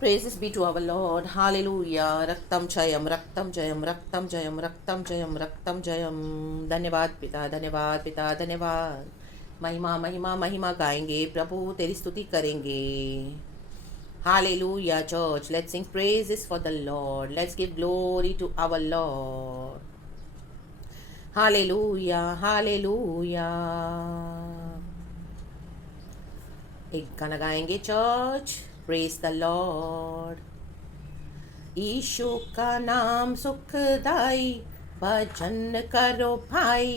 Praises be to our Lord. Hallelujah. Raktam Jayam, Raktam Jayam, Raktam Jayam, Raktam Jayam, Raktam Jayam. धन्यवाद पिता, धन्यवाद पिता, धन्यवाद। महिमा महिमा महिमा गाएंगे प्रभु, तेरी स्तुति करेंगे। Hallelujah, church. Let's sing praises for the Lord. Let's give glory to our Lord. Hallelujah, hallelujah. एक गाना गाएंगे church. Praise the Lord. Yeshu का नाम सुखदाई, भजन करो भाई,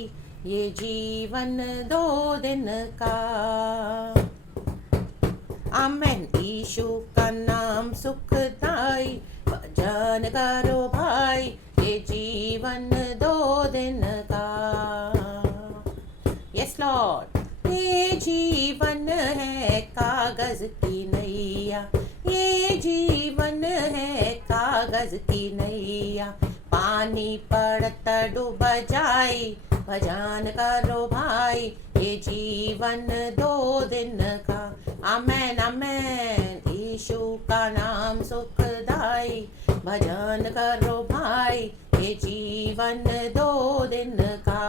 ये जीवन 2 दिन का। आमेन। यीशु का नाम सुखदाई, भजन करो भाई, ये जीवन 2 दिन का। Yes Lord. ये जीवन है कागज की नैया, ये जीवन है कागज की नैया। पानी पड़ता डूब जाए, भजन करो भाई, ये जीवन 2 दिन का। आमेन आमेन। यीशु का नाम सुखदाई, भजन करो भाई, ये जीवन 2 दिन का।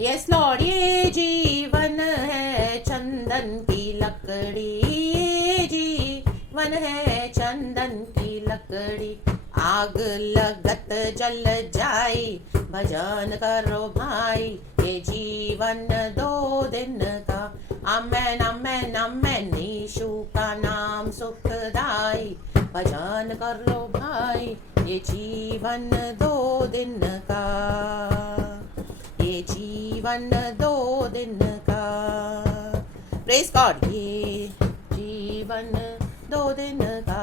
Yes Lord. ये जीवन है चंदन की लकड़ी, ये जीवन है चंदन की लकड़ी। आग लगत जल जाए, भजन करो भाई, ये जीवन 2 दिन का। आमेन आमेन आमेन। यीशु का नाम सुखदाई, भजन करो भाई, ये जीवन 2 दिन का। ये जीवन 2 दिन का। Praise God. ये जीवन 2 दिन का।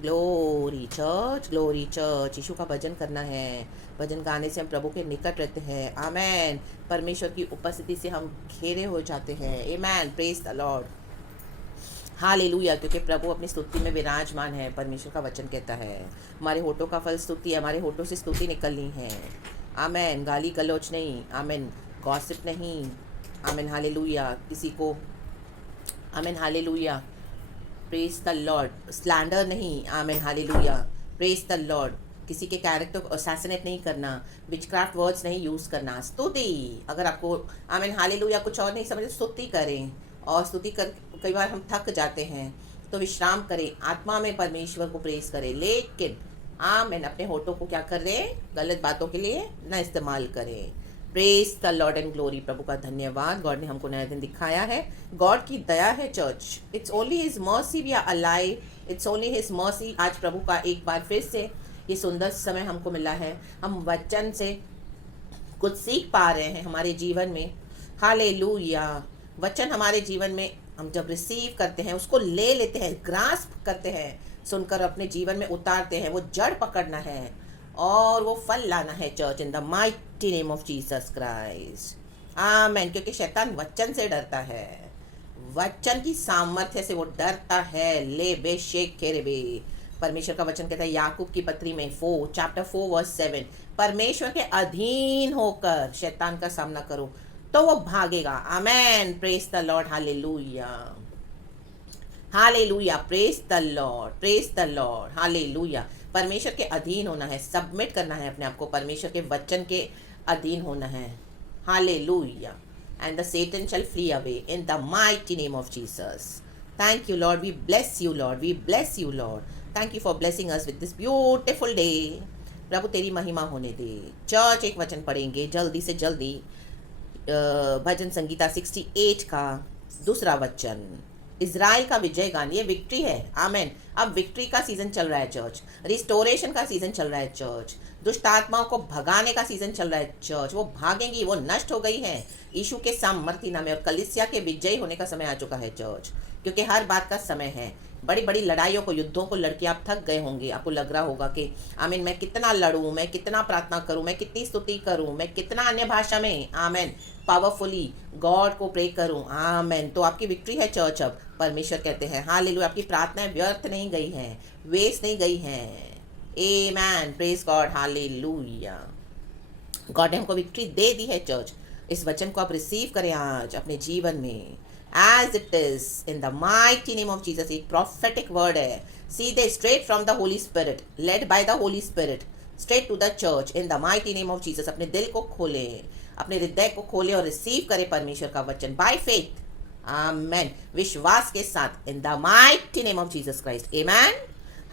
Glory church, glory church. Yeshu का भजन करना है। भजन गाने से हम प्रभु के निकट रहते हैं। आमेन। परमेश्वर की उपस्थिति से हम घेरे हो जाते हैं। Amen. Praise the Lord. Hallelujah. क्योंकि प्रभु अपनी स्तुति में विराजमान है। परमेश्वर का वचन कहता है हमारे होठों का फल स्तुति है, हमारे होठों से स्तुति निकलनी है। आमेन। गाली गलौच नहीं। आमेन। गॉसिप नहीं। आमेन। हालेलुया। किसी को amen. Hallelujah. Praise the Lord. Slander नहीं। Amen. Hallelujah. Praise the Lord. किसी के कैरेक्टर को असैसिनेट नहीं करना, विचक्राफ्ट वर्ड्स नहीं यूज़ करना। स्तुति। अगर आपको आमेन हालेलुया कुछ और नहीं समझे, स्तुति करें। और स्तुति कर कई बार हम थक जाते हैं तो विश्राम करें, आत्मा में परमेश्वर को प्रेज करें। लेकिन आमेन अपने होठों को क्या कर रहे हैं, गलत बातों के लिए न इस्तेमाल करें। Praise the Lord and glory. प्रभु का धन्यवाद। गॉड ने हमको नया दिन दिखाया है। गॉड की दया है church. It's only his mercy we are alive. It's only his mercy. आज प्रभु का एक बार फिर से ये सुंदर समय हमको मिला है। हम वचन से कुछ सीख पा रहे हैं हमारे जीवन में। हालेलुया। वचन हमारे जीवन में हम जब रिसीव करते हैं, उसको ले लेते हैं, ग्रास्प करते हैं, सुनकर अपने जीवन में उतारते हैं, वो जड़ पकड़ना है और वो फल लाना है church, in the mighty name of Jesus Christ. Amen. क्योंकि शैतान वचन से डरता है, वचन की सामर्थ्य से वो डरता है। ले बे शेख खेरे बे। परमेश्वर का वचन कहता है याकूब की पत्री में चैप्टर 4 वर्स 7, परमेश्वर के अधीन होकर शैतान का सामना करो तो वो भागेगा। Amen. Praise the Lord. Hallelujah. Hallelujah. Praise the Lord. Praise the Lord. Hallelujah. परमेश्वर के अधीन होना है, सबमिट करना है अपने आप को, परमेश्वर के वचन के अधीन होना है। Hallelujah. And the Satan shall flee away in the mighty name of Jesus. Thank you Lord. We bless you Lord. We bless you Lord. Thank you for blessing us with this beautiful day. प्रभु तेरी महिमा होने दे। Church एक वचन पढ़ेंगे जल्दी से जल्दी। भजन संगीता 68 का दूसरा वचन। इज़राइल का विजय गान, ये विक्ट्री है। आमेन। अब विक्ट्री का सीजन चल रहा है चर्च, रिस्टोरेशन का सीजन चल रहा है चर्च, दुष्ट आत्माओं को भगाने का सीजन चल रहा है चर्च। वो भागेंगी, वो नष्ट हो गई है यीशु के सामर्थी नाम में, और कलीसिया के विजयी होने का समय आ चुका है चर्च। क्योंकि हर बात का समय है। बड़ी बड़ी लड़ाइयों को, युद्धों को लड़के आप थक गए होंगे। आपको लग रहा होगा कि आमीन मैं कितना लड़ूं, मैं कितना प्रार्थना करूं, मैं कितनी स्तुति करूं, मैं कितना अन्य भाषा में आमीन पावरफुली गॉड को प्रे करूं। आमीन। तो आपकी विक्ट्री है चर्च। अब परमेश्वर कहते हैं हालेलुया, आपकी प्रार्थनाएं व्यर्थ नहीं गई हैं, वेस्ट नहीं गई हैं। Amen. Praise God. Hallelujah. God ने हमको विक्ट्री दे दी है चर्च। इस वचन को आप रिसीव करें आज अपने जीवन में। as it is in the mighty name of Jesus. एक prophetic word है, सीधे straight from the Holy Spirit, led by the Holy Spirit, straight to the church in the mighty name of Jesus. अपने दिल को खोले, अपने हृदय को खोले और रिसीव करें परमेश्वर का वचन by faith. आमेन, विश्वास के साथ in the mighty name of Jesus Christ. Amen.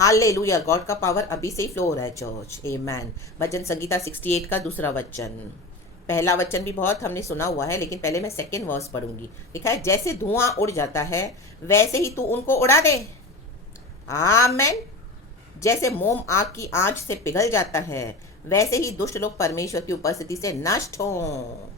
Hallelujah. God का पावर अभी से ही फ्लो हो रहा है चर्च. आमेन. भजन संगीता 68 का दूसरा वचन. पहला वचन भी बहुत हमने सुना हुआ है, लेकिन पहले मैं सेकंड वर्स पढ़ूंगी. लिखा है, जैसे धुआं उड़ जाता है वैसे ही तू उनको उड़ा दे. आमेन. जैसे मोम आग की आंच से पिघल जाता है वैसे ही दुष्ट लोग परमेश्वर की उपस्थिति से नष्ट हों.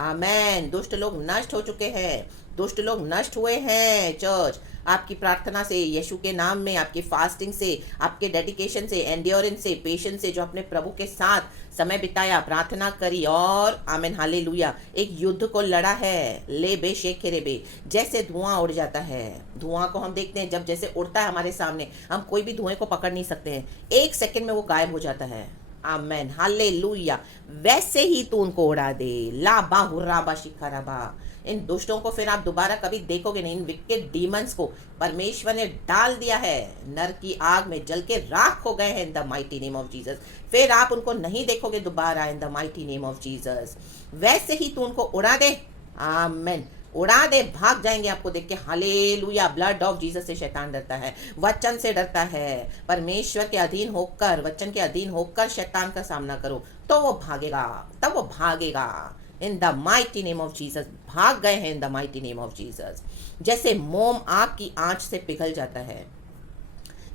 आमेन. दुष्ट लोग नष्ट हो चुके हैं, दुष्ट लोग नष्ट हुए हैं चर्च. आपकी प्रार्थना से, यीशु के नाम में, आपकी फास्टिंग से, आपके डेडिकेशन से, एंड्योरेंस से, पेशेंस से, जो अपने प्रभु के साथ समय बिताया, प्रार्थना करी और आमेन हालेलुया एक युद्ध को लड़ा है. ले बे शेखे बे. जैसे धुआं उड़ जाता है, धुआं को हम देखते हैं जब जैसे उड़ता है हमारे सामने, हम कोई भी धुएं को पकड़ नहीं सकते हैं, एक सेकंड में वो गायब हो जाता है. Amen hallelujah. वैसे ही तू उनको उड़ा दे. ला बा हुर्रा बा शिखरा बा. इन दुष्टों को फिर आप दोबारा कभी देखोगे नहीं. इन विकेट डीमंस को परमेश्वर ने डाल दिया है, नर की आग में जल के राख हो गए हैं in the mighty name of Jesus. फिर आप उनको नहीं देखोगे दोबारा इन the mighty name of Jesus. वैसे ही तू उनको उड़ा दे. आमेन. उड़ा दे, भाग जाएंगे आपको देख के. हालेलुया. ब्लड ऑफ जीसस से शैतान डरता है, वचन से डरता है. परमेश्वर के अधीन होकर, वचन के अधीन होकर शैतान का सामना करो तो वो भागेगा, तब वो भागेगा. इन the mighty name of Jesus. भाग गए हैं in the mighty name of Jesus. जैसे मोम आग की आंच से पिघल जाता है,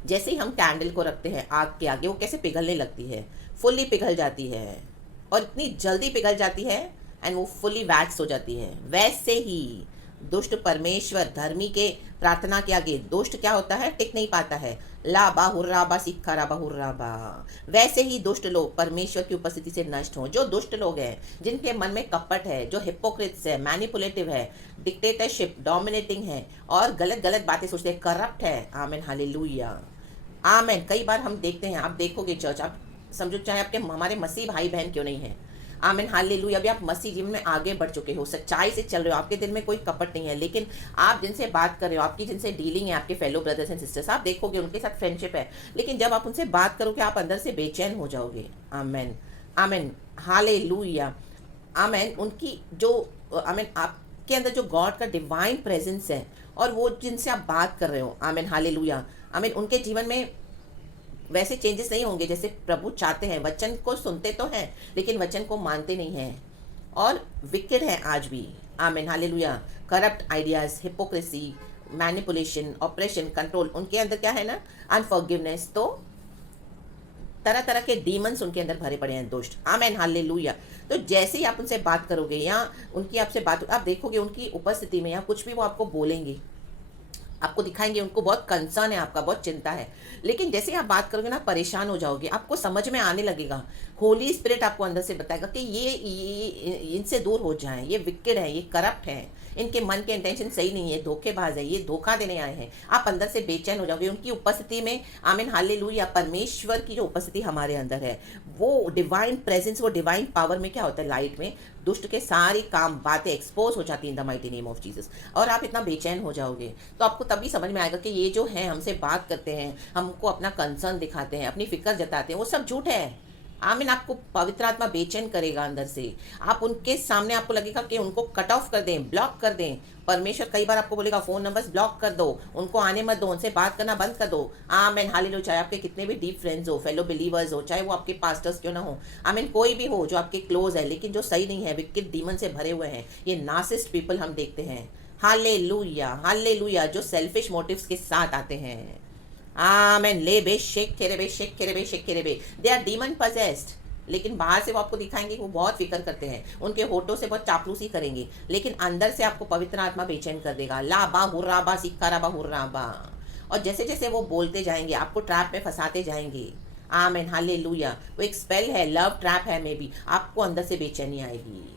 जैसे ही हम कैंडल को रखते हैं आग के आगे, वो कैसे पिघलने लगती है, फुल्ली पिघल जाती है, और इतनी जल्दी पिघल जाती है एंड वो फुल्ली वैक्स हो जाती है. वैसे ही दुष्ट परमेश्वर धर्मी के प्रार्थना के आगे दुष्ट क्या होता है, टिक नहीं पाता है. ला बा हुर्रा बा सिक्खा बा हुर्रा बा. वैसे ही दुष्ट लोग परमेश्वर की उपस्थिति से नष्ट हों. जो दुष्ट लोग हैं, जिनके मन में कपट है, जो हिपोक्रिट्स है, मैनिपुलेटिव है, डिक्टेटरशिप, डोमिनेटिंग है और गलत गलत बातें सोचते हैं, करप्ट है. Amen hallelujah. आमेन. कई बार हम देखते हैं, आप देखोगे चर्च, आप समझो चाहे आपके हमारे मसीह भाई बहन क्यों नहीं है. आमीन हालेलुया. अभी आप मसीह जीवन में आगे बढ़ चुके हो, सच्चाई से चल रहे हो, आपके दिल में कोई कपट नहीं है, लेकिन आप जिनसे बात कर रहे हो, आपकी जिनसे डीलिंग है, आपके फेलो ब्रदर्स एंड सिस्टर्स, आप देखोगे उनके साथ फ्रेंडशिप है, लेकिन जब आप उनसे बात करोगे आप अंदर से बेचैन हो जाओगे. आमीन. आमीन हालेलुया. आमीन. उनकी जो आमीन आपके अंदर जो गॉड का डिवाइन प्रेजेंस है और वो जिनसे आप बात कर रहे हो, आमीन हालेलुया, आमीन, उनके जीवन में वैसे चेंजेस नहीं होंगे जैसे प्रभु चाहते हैं. वचन को सुनते तो हैं लेकिन वचन को मानते नहीं हैं और विकेड हैं आज भी. आमीन hallelujah. Corrupt ideas, hypocrisy, manipulation, operation, control, उनके अंदर क्या है ना, अनफॉरगिवनेस. तो तरह तरह के डीमंस उनके अंदर भरे पड़े हैं, दुष्ट. आमीन हालेलुया. तो जैसे ही आप उनसे बात करोगे या उनकी आपसे बात, आप देखोगे उनकी उपस्थिति में या कुछ भी वो आपको बोलेंगे, आपको दिखाएंगे, उनको बहुत कंसर्न है, आपका बहुत चिंता है, लेकिन जैसे आप बात करोगे ना परेशान हो जाओगे. आपको समझ में आने लगेगा, होली स्पिरिट आपको अंदर से बताएगा कि ये इनसे दूर हो जाएं, ये विकेड है, ये करप्ट है, इनके मन के इंटेंशन सही नहीं है, धोखेबाज है, ये धोखा देने आए हैं. आप अंदर से बेचैन हो जाओगे उनकी उपस्थिति में. आमीन हालेलुया. परमेश्वर की जो उपस्थिति हमारे अंदर है, वो डिवाइन प्रेजेंस, वो डिवाइन पावर में क्या होता है, लाइट में दुष्ट के सारी काम बातें एक्सपोज हो जाती हैं in the mighty name of Jesus. और आप इतना बेचैन हो जाओगे तो आपको तभी समझ में आएगा कि ये जो है हमसे बात करते हैं, हमको अपना कंसर्न दिखाते हैं, अपनी फिक्र जताते हैं, वो सब झूठ है. आमीन. आपको पवित्र आत्मा बेचैन करेगा अंदर से. आप उनके सामने आपको लगेगा कि उनको कट ऑफ कर दें, ब्लॉक कर दें. परमेश्वर कई बार आपको बोलेगा फ़ोन नंबर्स ब्लॉक कर दो, उनको आने मत दो, उनसे बात करना बंद कर दो. आमीन हालेलुया. चाहे आपके कितने भी डीप फ्रेंड्स हो, फेलो बिलीवर्स हो, चाहे वो आपके पास्टर्स क्यों ना हो, आमीन, कोई भी हो जो आपके क्लोज है लेकिन जो सही नहीं है, विकेट डीमन से भरे हुए हैं, ये नार्सिसिस्ट पीपल हम देखते हैं. Hallelujah hallelujah. जो सेल्फिश मोटिव्स के साथ आते हैं. आमीन. ले बे शेक खेरे बे शेक खेरे बे शेक खेरे बे. They are demon possessed. लेकिन बाहर से वो आपको दिखाएंगे कि वो बहुत फिक्र करते हैं, उनके होठों से बहुत चापलूसी करेंगे, लेकिन अंदर से आपको पवित्र आत्मा बेचैन कर देगा. ला बा हुर्रा बा सिक्का बा हुर्रा बा. और जैसे जैसे वो बोलते जाएंगे आपको ट्रैप में फंसाते जाएंगे. आमीन हालेलुया. वो एक स्पेल है, लव ट्रैप है, मे बी आपको अंदर से बेचैनी आएगी.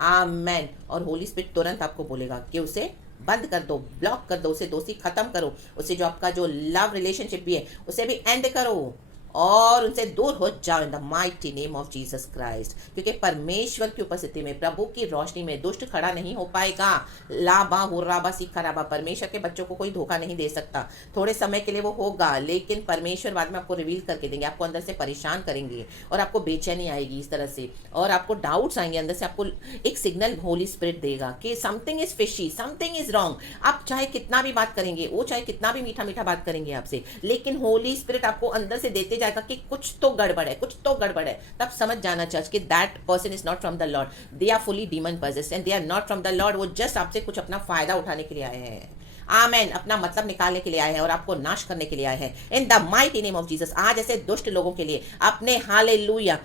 आमीन. और होली स्पिरिट तुरंत आपको बोलेगा कि उसे बंद कर दो, ब्लॉक कर दो, उसे दोस्ती खत्म करो, उसे जो आपका जो लव रिलेशनशिप भी है उसे भी एंड करो. और उनसे दूर हो जाओ इन the mighty name of Jesus Christ, क्योंकि परमेश्वर की उपस्थिति में, प्रभु की रोशनी में दुष्ट खड़ा नहीं हो पाएगा। लाबा हुर्राबा सिखराबा, परमेश्वर के बच्चों को कोई धोखा नहीं दे सकता। थोड़े समय के लिए वो होगा, लेकिन परमेश्वर बाद में आपको रिवील करके देंगे, आपको अंदर से परेशान करेंगे और आपको बेचैनी आएगी इस तरह से, और आपको डाउट्स आएंगे अंदर से। आपको एक सिग्नल होली स्पिरिट देगा कि something is fishy, something is wrong. आप चाहे कितना भी बात करेंगे, वो चाहे कितना भी मीठा मीठा बात करेंगे आपसे, लेकिन होली स्पिरिट आपको अंदर से देते जाएगा कि कुछ तो गड़बड़ है, कुछ तो गड़बड़ है। तब समझ जाना चर्च कि that person is not from the lord, they are fully demon possessed and they are not from the lord. वो जस्ट आपसे कुछ अपना फायदा उठाने के लिए आए हैं। आमेन, अपना मतलब निकालने के लिए आए हैं और आपको नाश करने के लिए आए हैं in the mighty name of Jesus. आज ऐसे दुष्ट लोगों के लिए अपने हालेलुया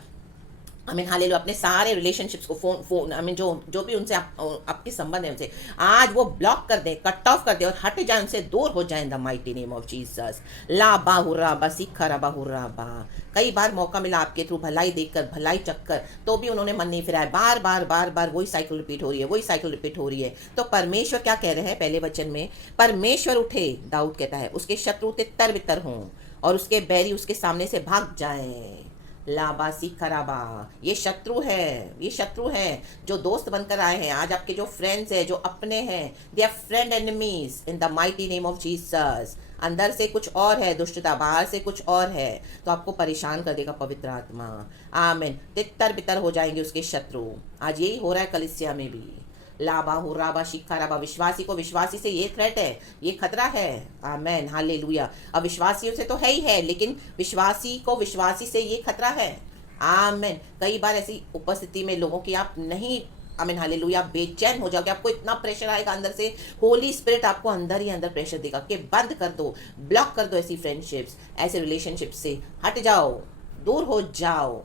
हालेलुया अपने सारे रिलेशनशिप्स को फोन जो जो भी उनसे आपके संबंध है उनसे आज वो ब्लॉक कर दे, कट ऑफ कर दे और हट जाए, उनसे दूर हो जाए in the mighty name of Jesus. ला बाहुरा बा सिखरा बाहुरा बा। कई बार मौका मिला आपके थ्रू भलाई देखकर, भलाई चक्कर, तो भी उन्होंने मन नहीं फिराया। बार बार बार बार वही साइकिल रिपीट हो रही है, वही साइकिल रिपीट हो रही है। तो परमेश्वर क्या कह रहे हैं पहले वचन में? परमेश्वर उठे, दाऊद कहता है, उसके शत्रु तितर बितर हों और उसके बैरी उसके सामने से भाग जाएं। लाबासी खराबा, ये शत्रु है, ये शत्रु है जो दोस्त बनकर आए हैं। आज आपके जो फ्रेंड्स हैं, जो अपने हैं, they are friend enemies in the mighty name of Jesus. अंदर से कुछ और है दुष्टता, बाहर से कुछ और है, तो आपको परेशान कर देगा पवित्र आत्मा। आमीन। तितर बितर हो जाएंगे उसके शत्रु। आज यही हो रहा है कलीसिया में भी। लाबा हुराबा शिखाराबा, विश्वासी को विश्वासी से ये थ्रेट है, ये खतरा है। Amen, hallelujah. अविश्वासियों से तो है ही है, लेकिन विश्वासी को विश्वासी से ये खतरा है। आमेन। कई बार ऐसी उपस्थिति में लोगों की आप नहीं, आमीन हालेलुया, बेचैन हो जाओगे, आपको इतना प्रेशर आएगा अंदर से, होली स्पिरिट आपको अंदर ही अंदर प्रेशर देगा कि बंद कर दो, ब्लॉक कर दो ऐसी फ्रेंडशिप्स, ऐसे रिलेशनशिप से हट जाओ, दूर हो जाओ।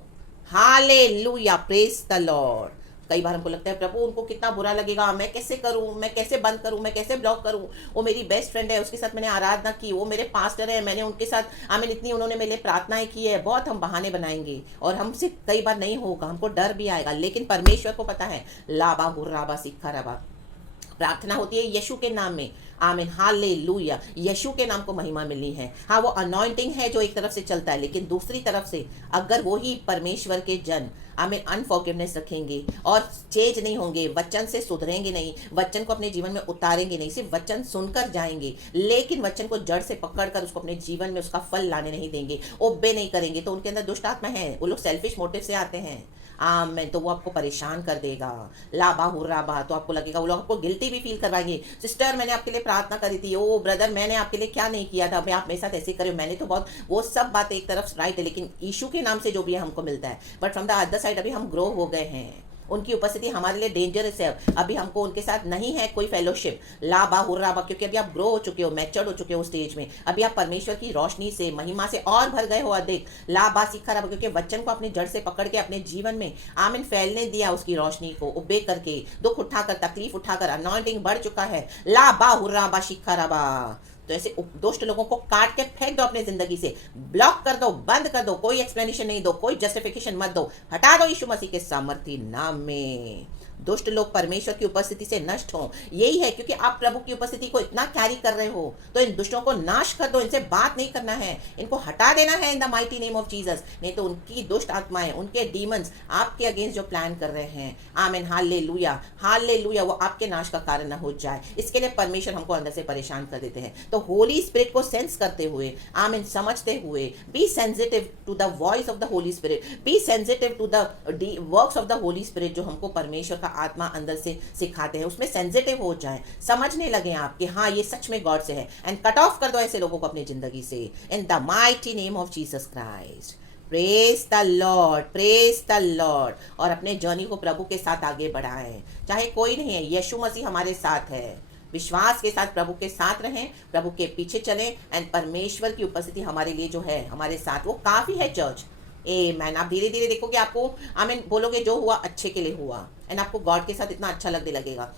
Hallelujah, praise the Lord. कई बार हमको लगता है प्रभु उनको कितना बुरा लगेगा, मैं कैसे करूं, मैं कैसे बंद करूं, मैं कैसे ब्लॉक करूं। वो मेरी बेस्ट फ्रेंड है, उसके साथ मैंने आराधना की, वो मेरे पास्टर है, मैंने उनके साथ आमीन इतनी उन्होंने मेरे लिए प्रार्थनाएं की है। बहुत हम बहाने बनाएंगे और हमसे कई बार नहीं होगा, हमको डर भी आएगा, लेकिन परमेश्वर को पता है। लाबा हुर्राबा सिक्खा रबा, प्रार्थना होती है यीशु के नाम में। आमीन, हालेलुया। यीशु के नाम को महिमा मिली है। हाँ, वो अनॉइंटिंग है जो एक तरफ से चलता है, लेकिन दूसरी तरफ से अगर वो ही परमेश्वर के जन हमें अनफॉरगिवनेस रखेंगे और चेंज नहीं होंगे, वचन से सुधरेंगे नहीं, वचन को अपने जीवन में उतारेंगे नहीं, सिर्फ वचन सुनकर जाएंगे, लेकिन वचन को जड़ से पकड़कर उसको अपने जीवन में उसका फल लाने नहीं देंगे, ओबे नहीं करेंगे, तो उनके अंदर दुष्ट आत्मा है। वो लोग सेल्फिश मोटिव से आते हैं। आमेन। तो वो आपको परेशान कर देगा। लाबा हुर्राबा, तो आपको लगेगा, वो लोग आपको गिल्टी भी फील करवाएंगे। सिस्टर मैंने आपके लिए प्रार्थना करी थी, ओ ब्रदर मैंने आपके लिए क्या नहीं किया था, आप मेरे साथ ऐसे करे, मैंने तो बहुत, वो सब बातें एक तरफ राइट है, लेकिन यीशु के नाम से जो भी है हमको मिलता है। But from the other side अभी हम ग्रो हो गए हैं, उनकी उपस्थिति हमारे लिए डेंजरस है, अभी हमको उनके साथ नहीं है कोई फेलोशिप। लाबा हुर्राबा, क्योंकि अभी आप ग्रो हो चुके हो, मैच्योर हो चुके हो स्टेज में, अभी आप परमेश्वर की रोशनी से, महिमा से और भर गए हो अधिक। लाबा सिखा, क्योंकि वचन को अपने जड़ से पकड़ के अपने जीवन में आमीन फैलने दिया, उसकी रोशनी को उबे करके, दुख उठाकर, तकलीफ उठाकर, अनॉइंटिंग बढ़ चुका है। लाबा हुर्राबा शिखा रबा। तो ऐसे दुष्ट लोगों को काट के फेंक दो अपने जिंदगी से, ब्लॉक कर दो, बंद कर दो, कोई एक्सप्लेनेशन नहीं दो, कोई जस्टिफिकेशन मत दो, हटा दो यीशु मसीह के सामर्थी नाम में। दुष्ट लोग परमेश्वर की उपस्थिति से नष्ट हों, यही है, क्योंकि आप प्रभु की उपस्थिति को इतना कैरी कर रहे हो, तो इन दुष्टों को नाश कर दो, इनसे बात नहीं करना है, इनको हटा देना है इन the mighty name of Jesus. नहीं तो उनकी दुष्ट आत्माएं, उनके डीमंस आपके अगेंस्ट जो प्लान कर रहे हैं, आमीन हालेलुया, हालेलुया, वो आपके नाश का कारण न हो जाए, इसके लिए परमेश्वर हमको अंदर से परेशान कर देते हैं। तो होली स्पिरिट को सेंस करते हुए, आमीन समझते हुए, be sensitive to the voice of the Holy Spirit, be sensitive to the works of the Holy Spirit, जो हमको परमेश्वर का आत्मा अंदर से सिखाते हैं, उसमें सेंसिटिव हो जाएं, समझने लगे आप कि हाँ ये सच में गॉड से है, एंड कट ऑफ कर दो ऐसे लोगों को अपनी जिंदगी से इन the mighty name of Jesus Christ. Praise the Lord, praise the Lord. और अपने जर्नी को प्रभु के साथ आगे बढ़ाएं, चाहे कोई नहीं है, यीशु मसीह हमारे साथ है। विश्वास के साथ प्रभु के साथ रहें, प्रभु के पीछे चलें, एंड परमेश्वर की उपस्थिति हमारे लिए जो है हमारे साथ, वो काफ़ी है चर्च। मैन आप धीरे धीरे देखोगे, आपको आमीन बोलोगे जो हुआ अच्छे के लिए हुआ, एंड आपको गॉड के साथ इतना अच्छा लगने लगेगा,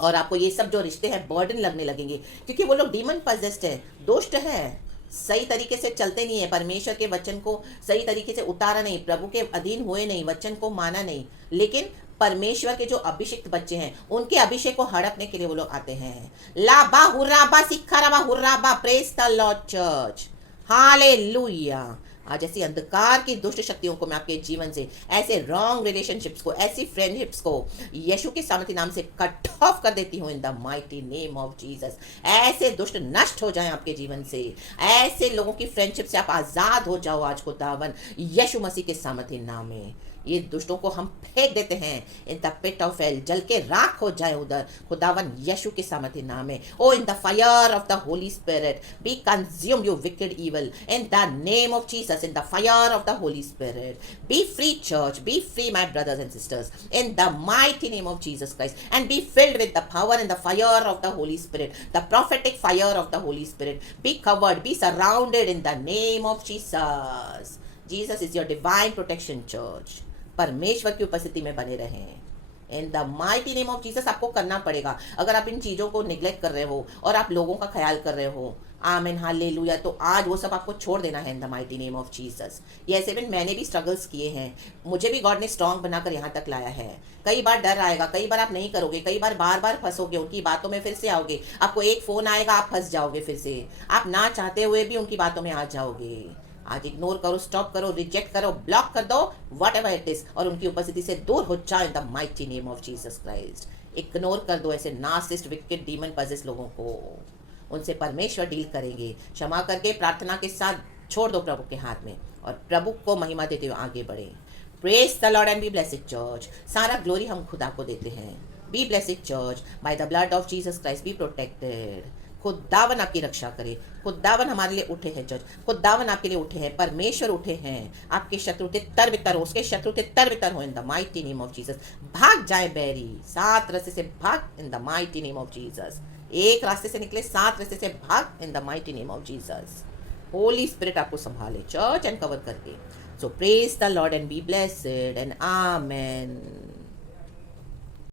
और आपको ये सब जो रिश्ते हैं बर्डन लगने लगेंगे, क्योंकि वो लोग डीमन पजेस्ड है, दुष्ट है, सही तरीके से चलते नहीं है, परमेश्वर के वचन को सही तरीके से उतारा नहीं, प्रभु के अधीन हुए नहीं, वचन को माना नहीं। लेकिन परमेश्वर के जो अभिषिक्त बच्चे हैं, उनके अभिषेक को हड़पने के लिए वो लोग आते हैं। लाबा हुर्राबा सिक्खा रबा हुर्राबा, praise the Lord church, hallelujah. आज ऐसी अंधकार की दुष्ट शक्तियों को मैं आपके जीवन से, ऐसे रॉन्ग रिलेशनशिप्स को, ऐसी फ्रेंडशिप्स को यीशु के सामर्थ्य नाम से कट ऑफ कर देती हूँ इन the mighty name of Jesus. ऐसे दुष्ट नष्ट हो जाएं आपके जीवन से, ऐसे लोगों की फ्रेंडशिप से आप आज़ाद हो जाओ आज खुदावन यीशु मसीह के सामर्थ्य नाम में। ये दुष्टों को हम फेंक देते हैं in the pit of hell, जल के राख हो जाए उधर खुदावन यीशु के सामर्थ्य नाम में। Oh in the fire of the Holy Spirit be consume you wicked evil in the name of Jesus, in the fire of the Holy Spirit be free church, be free my brothers and sisters in the mighty name of Jesus Christ and be filled with the power and the fire of the Holy Spirit, the prophetic fire of the Holy Spirit be covered, be surrounded in the name of Jesus. Jesus is your divine protection church. परमेश्वर की उपस्थिति में बने रहें इन the mighty name of Jesus. आपको करना पड़ेगा अगर आप इन चीज़ों को निग्लेक्ट कर रहे हो और आप लोगों का ख्याल कर रहे हो। आमीन हालेलुया। तो आज वो सब आपको छोड़ देना है इन the mighty name of Jesus. ये ऐसे भी मैंने भी स्ट्रगल्स किए हैं, मुझे भी गॉड ने स्ट्रांग बनाकर यहाँ तक लाया है। कई बार डर आएगा, कई बार आप नहीं करोगे, कई बार बार बार फंसोगे, उनकी बातों में फिर से आओगे, आपको एक फ़ोन आएगा आप फंस जाओगे, फिर से आप ना चाहते हुए भी उनकी बातों में आ जाओगे। आज इग्नोर करो, स्टॉप करो, रिजेक्ट करो, ब्लॉक कर दो, वट एवर इट इज, और उनकी उपस्थिति से दूर हो जाओ इन the mighty name of Jesus Christ. Ignore कर दो ऐसे नार्सिस्ट विकेड डीमन पजेस लोगों को, उनसे परमेश्वर डील करेंगे। क्षमा करके प्रार्थना के साथ छोड़ दो प्रभु के हाथ में और प्रभु को महिमा देते हुए आगे बढ़े। Praise the Lord and be blessed church. सारा ग्लोरी हम खुदा को देते हैं। Be blessed church, by the blood of Jesus Christ be protected. खुदावन आपकी रक्षा करे। खुदावन हमारे लिए उठे हैं चर्च, खुदावन आपके लिए उठे हैं, परमेश्वर उठे हैं। आपके शत्रु तितर बितर हो, उसके शत्रु तितर बितर हो in the mighty name of Jesus. भाग जाए बैरी, 7 रास्ते से भाग in the mighty name of Jesus. एक रास्ते से निकले, 7 रास्ते से भाग in the mighty name of Jesus. Holy Spirit आपको संभाले चर्च एंड कवर करके। So praise the Lord and be blessed and amen.